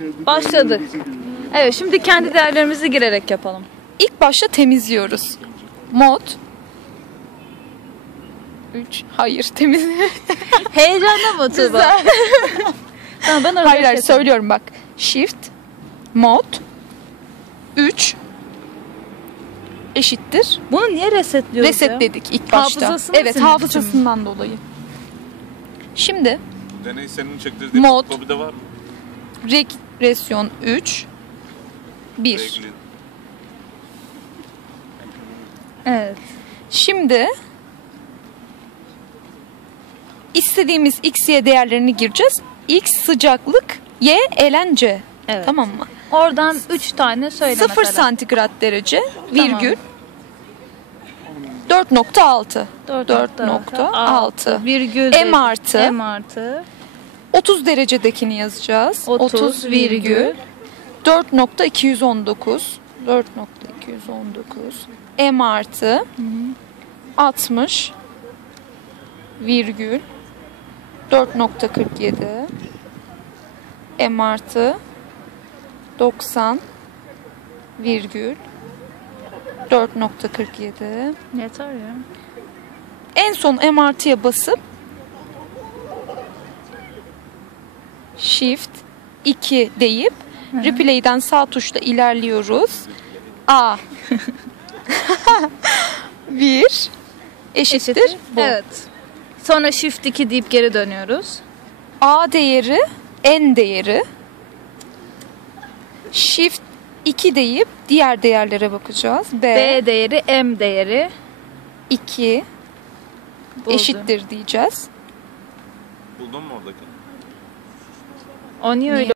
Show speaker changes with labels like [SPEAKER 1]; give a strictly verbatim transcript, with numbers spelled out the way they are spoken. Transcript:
[SPEAKER 1] Başladık. Evet, şimdi kendi değerlerimizi girerek yapalım.
[SPEAKER 2] İlk başta temizliyoruz. Mod üç. Hayır, temiz.
[SPEAKER 1] Heyecanlı mı Tuğba? Tamam, ben
[SPEAKER 2] Hayır hayır söylüyorum bak. Shift mod üç eşittir.
[SPEAKER 1] Bunu niye resetliyoruz
[SPEAKER 2] Resetledik ilk başta.
[SPEAKER 1] Hafızasını
[SPEAKER 2] evet,
[SPEAKER 1] silmek
[SPEAKER 2] hafızasından dolayı. Şimdi
[SPEAKER 3] Deney senin çektirdiğin
[SPEAKER 2] Mod.
[SPEAKER 3] fotokopide var mı?
[SPEAKER 2] regresyon üç bir.
[SPEAKER 3] Reglin.
[SPEAKER 1] Evet.
[SPEAKER 2] Şimdi istediğimiz x, y değerlerini gireceğiz. X sıcaklık, y eğlence.
[SPEAKER 1] Evet.
[SPEAKER 2] Tamam mı?
[SPEAKER 1] Oradan üç tane söyle
[SPEAKER 2] sıfır
[SPEAKER 1] mesela.
[SPEAKER 2] santigrat derece virgül dört nokta altı. dört nokta altı.
[SPEAKER 1] Virgül
[SPEAKER 2] M artı.
[SPEAKER 1] M artı.
[SPEAKER 2] otuz derecedekini yazacağız.
[SPEAKER 1] otuz virgül
[SPEAKER 2] dört nokta iki yüz on dokuz. dört nokta iki yüz on dokuz. M artı altmış virgül dört nokta kırk yedi. M artı doksan virgül dört nokta kırk yedi.
[SPEAKER 1] Yeter ya.
[SPEAKER 2] En son M artıya basıp Shift iki deyip Hı-hı. Replay'den sağ tuşla ilerliyoruz. A bir eşittir, eşittir bu.
[SPEAKER 1] Evet. Sonra Shift iki deyip geri dönüyoruz.
[SPEAKER 2] A değeri N değeri. Shift iki deyip diğer değerlere bakacağız. B,
[SPEAKER 1] B değeri M değeri.
[SPEAKER 2] iki
[SPEAKER 1] Buldum.
[SPEAKER 2] Eşittir diyeceğiz.
[SPEAKER 3] Buldun mu oradaki?
[SPEAKER 1] O niye öyle?